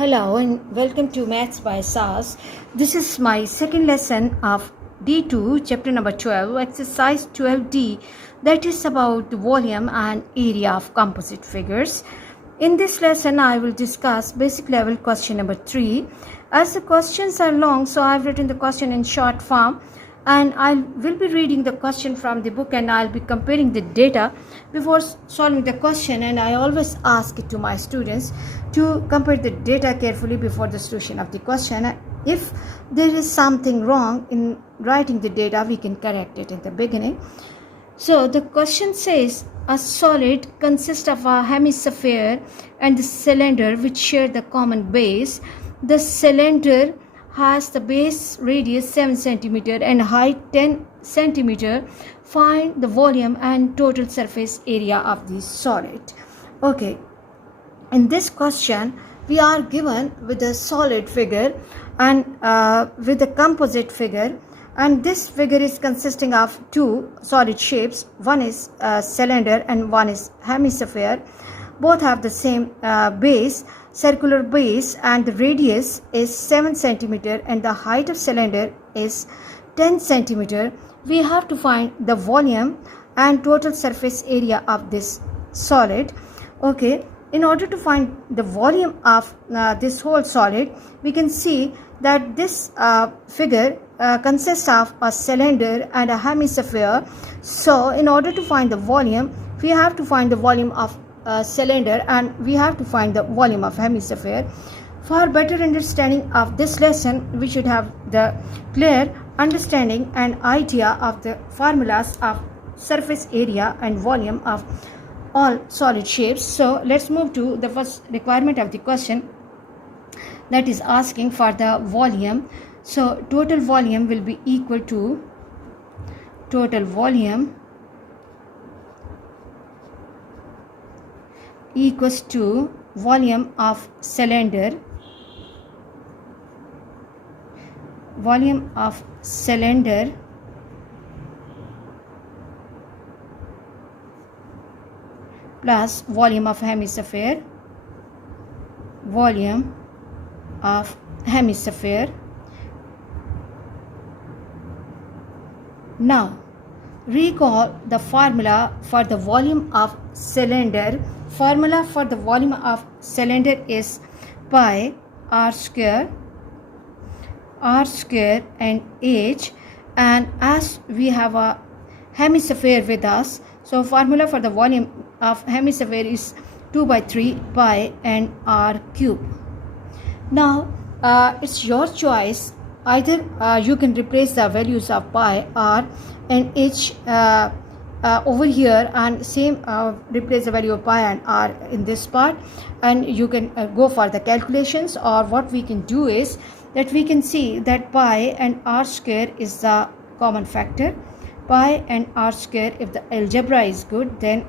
Hello and welcome to Maths by SAS. This is my second lesson of D2, chapter number 12, exercise 12D, that is about the volume and area of composite figures. In this lesson, I will discuss basic level question number 3. As the questions are long, so I have written the question in short form, and I will be reading the question from the book and I'll be comparing the data before solving the question. And I always ask it to my students to compare the data carefully before the solution of the question. If there is something wrong in writing the data, we can correct it in the beginning. So the question says a solid consists of a hemisphere and the cylinder which share the common base. The cylinder has the base radius 7 cm and height 10 cm. Find the volume and total surface area of the solid. Okay, in this question we are given with a solid figure and with a composite figure, and this figure is consisting of two solid shapes. One is cylinder and one is hemisphere. Both have the same base, circular base, and the radius is 7 cm and the height of cylinder is 10 cm. We have to find the volume and total surface area of this solid. Okay, in order to find the volume of this whole solid, we can see that this figure consists of a cylinder and a hemisphere. So in order to find the volume, we have to find the volume of cylinder and we have to find the volume of hemisphere. For better understanding of this lesson, we should have the clear understanding and idea of the formulas of surface area and volume of all solid shapes. So let's move to the first requirement of the question, that is asking for the volume. So total volume will be equal to total volume equals to volume of cylinder plus volume of hemisphere Now recall the formula for the volume of cylinder. Formula for the volume of cylinder is pi r square and h, and as we have a hemisphere with us, so formula for the volume of hemisphere is 2 by 3 pi and r cube. Now it's your choice. Either you can replace the values of pi, r and h over here, and same replace the value of pi and r in this part, and you can go for the calculations. Or what we can do is that we can see that pi and r square is the common factor. Pi and r square, if the algebra is good, then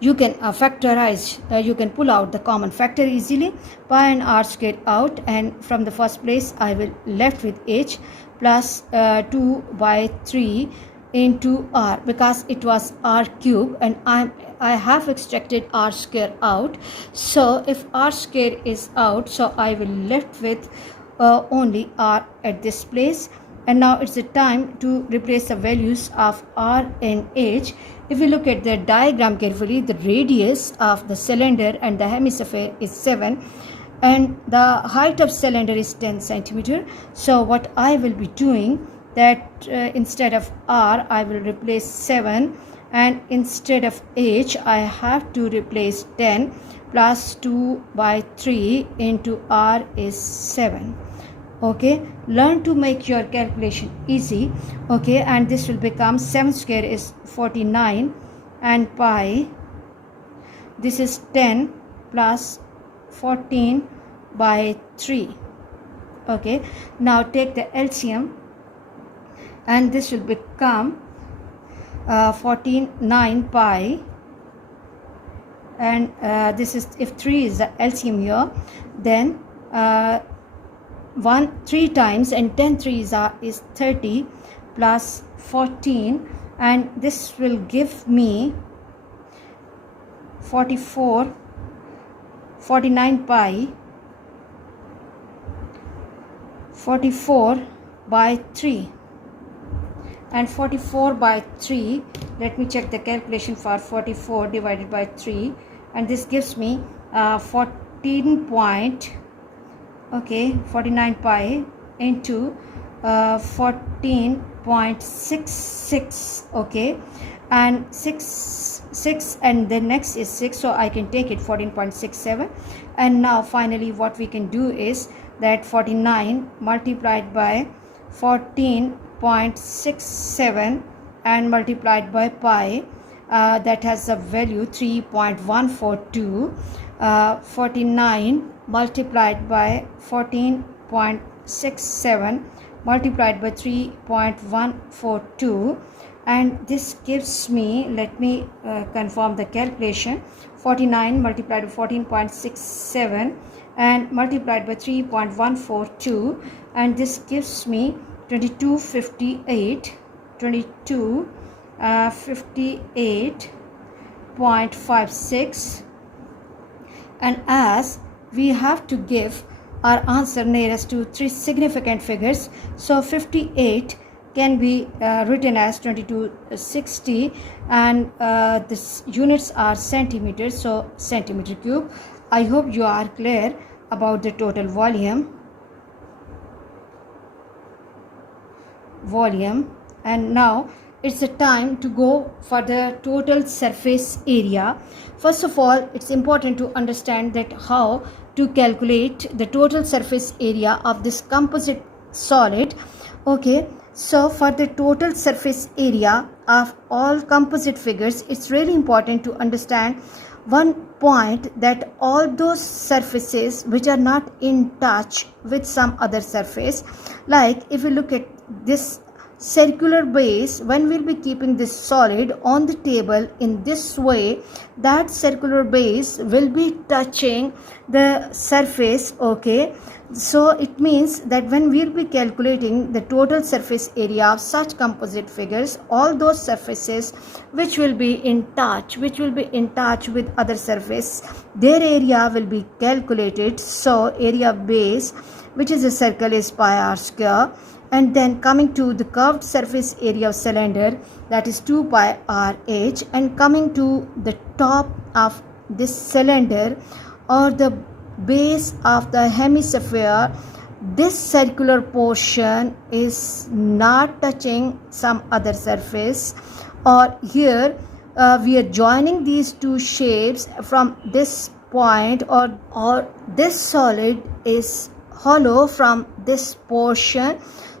you can factorize, you can pull out the common factor easily. Pi and r square out, and from the first place I will left with h plus 2 by 3 into r, because it was r cube and I have extracted r square out. So if r square is out, so I will left with only r at this place. And now it's the time to replace the values of r and h. If we look at the diagram carefully, the radius of the cylinder and the hemisphere is 7 and the height of cylinder is 10 cm. So what I will be doing, that instead of r I will replace 7, and instead of h I have to replace 10 plus 2 by 3 into r is 7. Okay, learn to make your calculation easy. Okay, and this will become 7 square is 49 and pi, this is 10 plus 14 by 3. Okay, now take the LCM and this will become 49 pi, and this is, if 3 is the LCM here, then 3 times and 10 3s is 30 plus 14, and this will give me 49 pi 44 by 3. And 44 by 3, let me check the calculation for 44 divided by 3, and this gives me 49 pi into 14.66, okay, and 6 and the next is 6, so I can take it 14.67. And now finally what we can do is that 49 multiplied by 14.67 and multiplied by pi, that has a value 3.142. 49 multiplied by 14.67 multiplied by 3.142, and this gives me, let me confirm the calculation, 49 multiplied by 14.67 and multiplied by 3.142, and this gives me 58.56. And as we have to give our answer nearest to 3 significant figures, so 58 can be written as 2260, and this units are centimeters, so centimeter cube. I hope you are clear about the total volume. And now it's the time to go for the total surface area. First of all, it's important to understand that how to calculate the total surface area of this composite solid. Okay, so for the total surface area of all composite figures, it's really important to understand one point, that all those surfaces which are not in touch with some other surface, like if you look at this circular base, when we'll be keeping this solid on the table in this way, that circular base will be touching the surface, okay. So it means that when we'll be calculating the total surface area of such composite figures, all those surfaces which will be in touch with other surface, their area will be calculated. So area of base, which is a circle, is pi r square. And then coming to the curved surface area of cylinder, that is 2 pi r h. And coming to the top of this cylinder or the base of the hemisphere, this circular portion is not touching some other surface, or here we are joining these two shapes from this point, or this solid is hollow from this portion.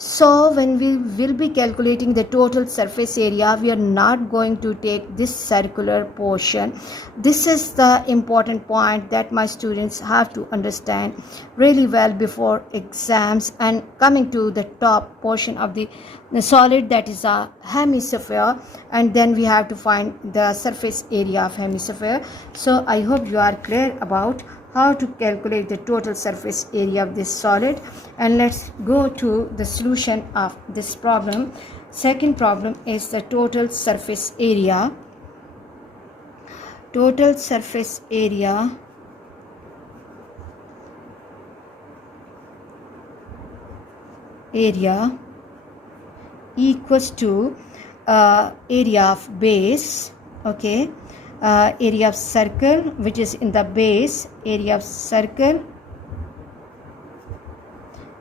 So when we will be calculating the total surface area, we are not going to take this circular portion. This is the important point that my students have to understand really well before exams. And coming to the top portion of the solid, that is a hemisphere, and then we have to find the surface area of hemisphere. So I hope you are clear about how to calculate the total surface area of this solid. And let's go to the solution of this problem. Second problem is the total surface area. Total surface area equals to area of base, okay, area of circle, which is in the base, area of circle,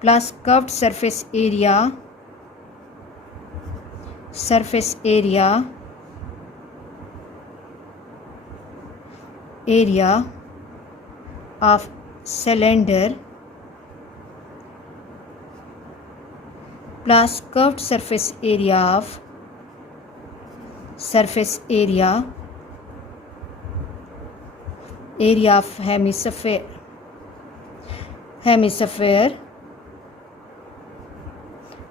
plus curved surface area of cylinder, plus curved surface area of hemisphere.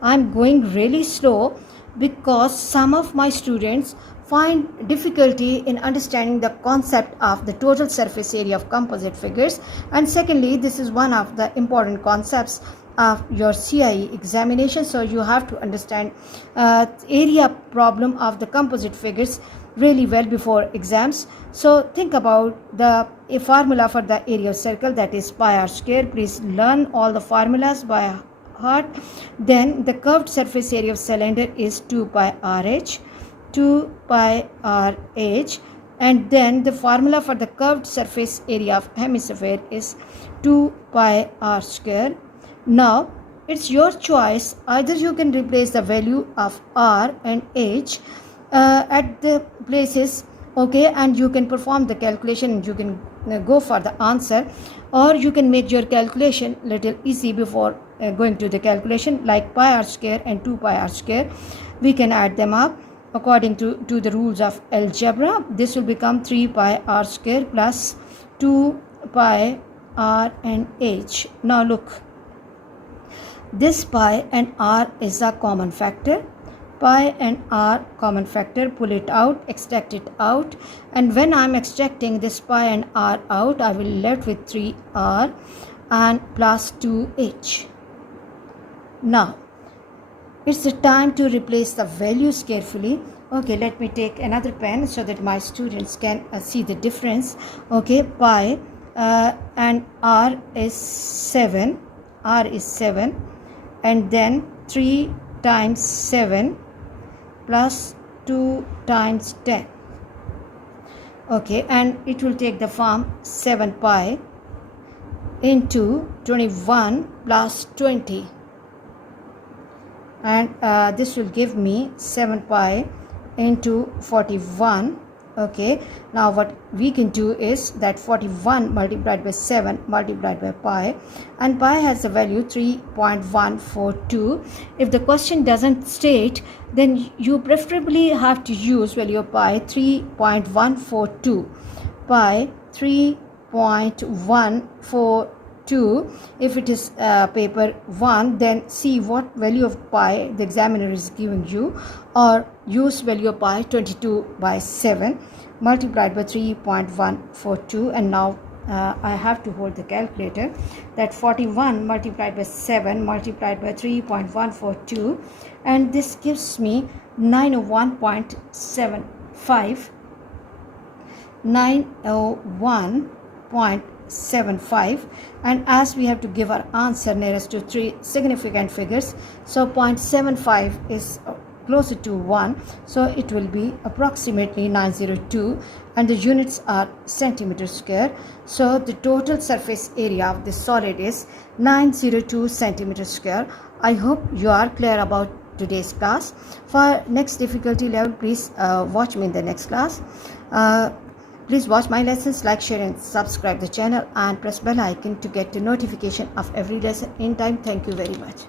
I'm going really slow because some of my students find difficulty in understanding the concept of the total surface area of composite figures. And secondly, this is one of the important concepts of your CIE examination, so you have to understand area problem of the composite figures really well before exams. So think about a formula for the area of circle, that is pi r square. Please learn all the formulas by heart. Then the curved surface area of cylinder is 2 pi RH, 2 pi RH, and then the formula for the curved surface area of hemisphere is 2 pi r square. Now it's your choice. Either you can replace the value of r and h at the places, okay, and you can perform the calculation and you can go for the answer, or you can make your calculation little easy before going to the calculation, like pi r square and 2 pi r square. We can add them up according to the rules of algebra. This will become 3 pi r square plus 2 pi r and h. Now look, this pi and r is a common factor. Pi and r common factor, pull it out, extract it out, and when I am extracting this pi and r out, I will left with 3r and plus 2h. Now it's the time to replace the values carefully. Okay, let me take another pen so that my students can see the difference. Okay, pi and r is 7, and then 3 times 7 plus 2 times 10. Okay, and it will take the form 7 pi into 21 plus 20, and this will give me 7 pi into 41. Okay, now what we can do is that 41 multiplied by 7 multiplied by pi, and pi has the value 3.142. If the question doesn't state, then you preferably have to use value of pi 3.142. Pi 3.142. If it is paper 1, then see what value of pi the examiner is giving you, or use value of pi 22 by 7 multiplied by 3.142. and now I have to hold the calculator. That 41 multiplied by 7 multiplied by 3.142, and this gives me 901.75. 901.75, and as we have to give our answer nearest to 3 significant figures, so 0.75 is closer to 1, so it will be approximately 902, and the units are centimeter square. So the total surface area of this solid is 902 centimeter square. I hope you are clear about today's class. For next difficulty level, please watch me in the next class. Please watch my lessons, like, share and subscribe the channel, and press bell icon to get the notification of every lesson in time. Thank you very much.